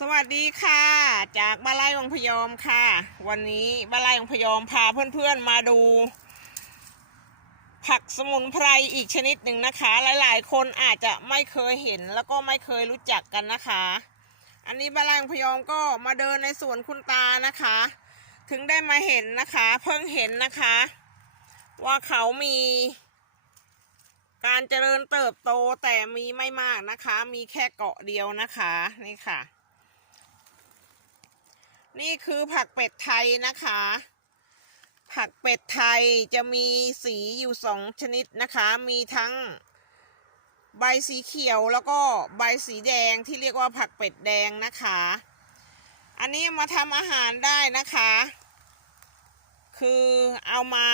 สวัสดีค่ะ จากบ้านไร่วังพยอมค่ะ วันนี้บ้านไร่วังพยอมพาเพื่อนๆมาดู ผักสมุนไพรอีกชนิดหนึ่งนะคะ หลายๆ คนอาจจะไม่เคยเห็นแล้วก็ไม่เคยรู้จักกันนะคะ อันนี้บ้านไร่วังพยอมก็มาเดินในสวนคุณตานะคะ ถึงได้มาเห็นนะคะ เพิ่งเห็นนะคะ ว่าเขามีการเจริญเติบโตแต่มีไม่มากนะคะ มีแค่เกาะเดียวนะคะ นี่ค่ะ นี่คือผักเป็ดไทยนะคะ ผักเป็ดไทยจะมีสีอยู่สองชนิดนะคะ มีทั้งใบสีเขียวแล้วก็ใบสีแดงที่เรียกว่าผักเป็ดแดงนะคะ อันนี้มาทำอาหารได้นะคะ คือเอามา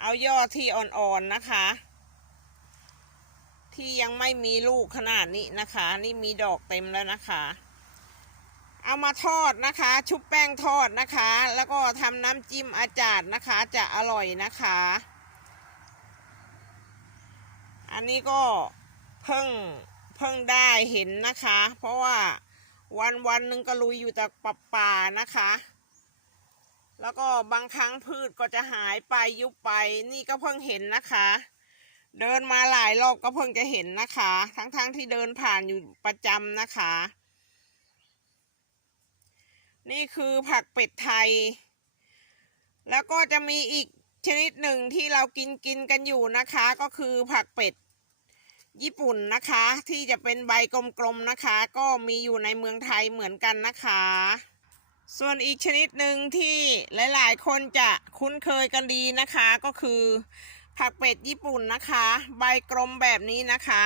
เอายอดที่อ่อนๆนะคะ ที่ยังไม่มีลูกขนาดนี้นะคะ นี่มีดอกเต็มแล้วนะคะ เอามาทอดนะคะ ชุบแป้งทอดนะคะ แล้วก็ทำน้ำจิ้มอาจารย์นะคะ จะอร่อยนะคะ อันนี้ก็เพิ่งเพิ่งได้เห็นนะคะ เพราะว่าวันวันหนึ่งก็ลุยอยู่แต่ป่าป่านะคะ แล้วก็บางครั้งพืชก็จะหายไปยุบไป นี่ก็เพิ่งเห็นนะคะ เดินมาหลายรอบก็เพิ่งจะเห็นนะคะ ทั้งๆทที่เดินผ่านอยู่ประจำนะคะ นี่คือผักเป็ดไทย แล้วก็จะมีอีกชนิดหนึ่งที่เรากินกินกันอยู่นะคะ ก็คือผักเป็ดญี่ปุ่นนะคะ ที่จะเป็นใบกลมๆนะคะ ก็มีอยู่ในเมืองไทยเหมือนกันนะคะ ส่วนอีกชนิดหนึ่งที่หลายๆ คนจะคุ้นเคยกันดีนะคะ ก็คือผักเป็ดญี่ปุ่นนะคะ ใบกลมแบบนี้นะคะ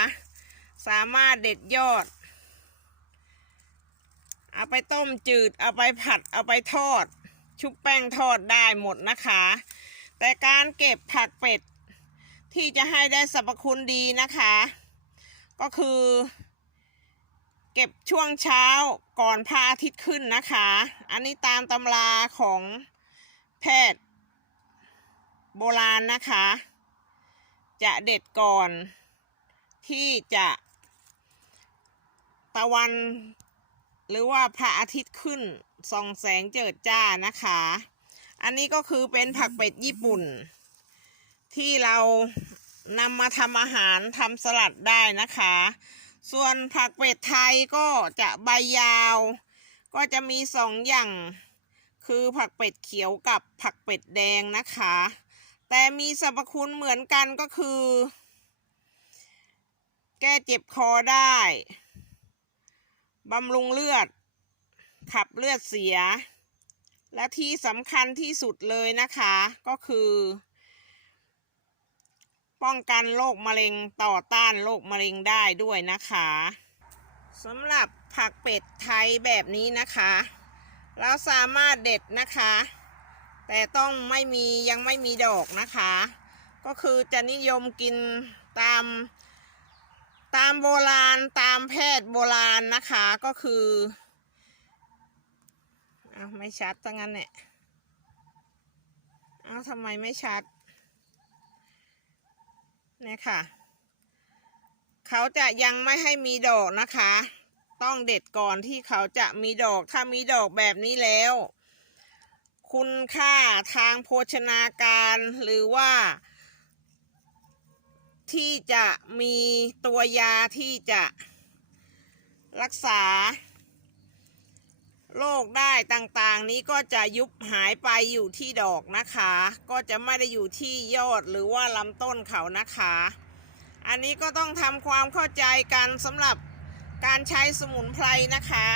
สามารถเด็ดยอด เอาไปต้มจืด เอาไปผัด เอาไปทอด ชุบแป้งทอดได้หมดนะคะ แต่การเก็บผักเป็ดที่จะให้ได้สรรพคุณดีนะคะ ก็คือ เก็บช่วงเช้าก่อนพระอาทิตย์ขึ้นนะคะ อันนี้ตามตำราของแพทย์ โบราณนะคะ จะเด็ดก่อนที่จะตะวัน หรือว่าพระอาทิตย์ขึ้นส่องแสงเจิดจ้านะคะ อันนี้ก็คือเป็นผักเป็ดญี่ปุ่น ที่เรานำมาทำอาหารทำสลัดได้นะคะ ส่วนผักเป็ดไทยก็จะใบยาว ก็จะมีสองอย่าง คือผักเป็ดเขียวกับผักเป็ดแดงนะคะ แต่มีสรรพคุณเหมือนกันก็คือ แก้เจ็บคอได้ บำรุงเลือด ขับเลือดเสีย และที่สำคัญที่สุดเลยนะคะ ก็คือ ป้องกันโรคมะเร็งต่อต้านโรคมะเร็งได้ด้วยนะคะสำหรับผักเป็ดไทยแบบนี้นะคะ เราสามารถเด็ดนะคะ แต่ต้องไม่มียังไม่มีดอกนะคะ ก็คือจะนิยมกินตาม ตามโบราณตามแพทย์โบราณนะคะก็คือเอาไม่ชัดตั้งนั้นเนี่ยเอาทำไมไม่ชัดเนี่ยค่ะ เขาจะยังไม่ให้มีดอกนะคะ ต้องเด็ดก่อนที่เขาจะมีดอก ถ้ามีดอกแบบนี้แล้ว คุณค่าทางโภชนาการหรือว่า ที่จะมีตัวยาที่จะรักษาโรคได้ต่างๆ นี้ก็จะยุบหายไปอยู่ที่ดอกนะคะ ก็จะไม่ได้อยู่ที่ยอดหรือว่าลำต้นเขานะคะ อันนี้ก็ต้องทำความเข้าใจกันสำหรับการใช้สมุนไพรนะคะ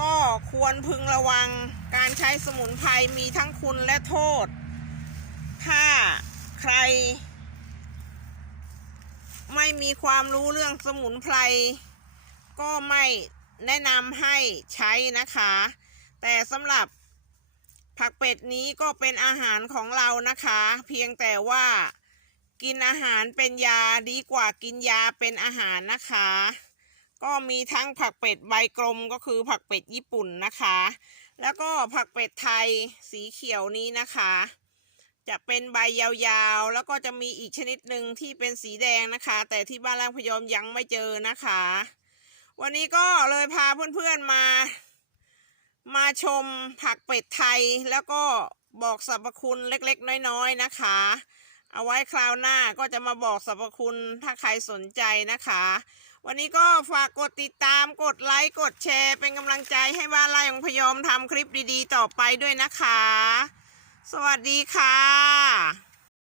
ก็ควรพึงระวังการใช้สมุนไพรมีทั้งคุณและโทษ ใคร ไม่มีความรู้เรื่องสมุนไพร ก็ไม่แนะนำให้ใช้นะคะ แต่สำหรับผักเป็ดนี้ก็เป็นอาหารของเรานะคะ เพียงแต่ว่ากินอาหารเป็นยาดีกว่ากินยาเป็นอาหารนะคะ ก็มีทั้งผักเป็ดใบกลมก็คือผักเป็ดญี่ปุ่นนะคะ แล้วก็ผักเป็ดไทยสีเขียวนี้นะคะ จะเป็นใบยาวๆ แล้วก็จะมีอีกชนิดหนึ่งที่เป็นสีแดงนะคะ แต่ที่บ้านล่างพยอมยังไม่เจอนะคะ วันนี้ก็เลยพาเพื่อนๆมา มาชมผักเป็ดไทย แล้วก็บอกสรรพคุณเล็กๆ น้อยๆนะคะ เอาไว้คราวหน้าก็จะมาบอกสรรพคุณถ้าใครสนใจนะคะ วันนี้ก็ฝากกดติดตามกดไลค์กดแชร์ เป็นกำลังใจให้บ้านไร่ของพยอมทำคลิปดีๆ ต่อไปด้วยนะคะ สวัสดีค่ะ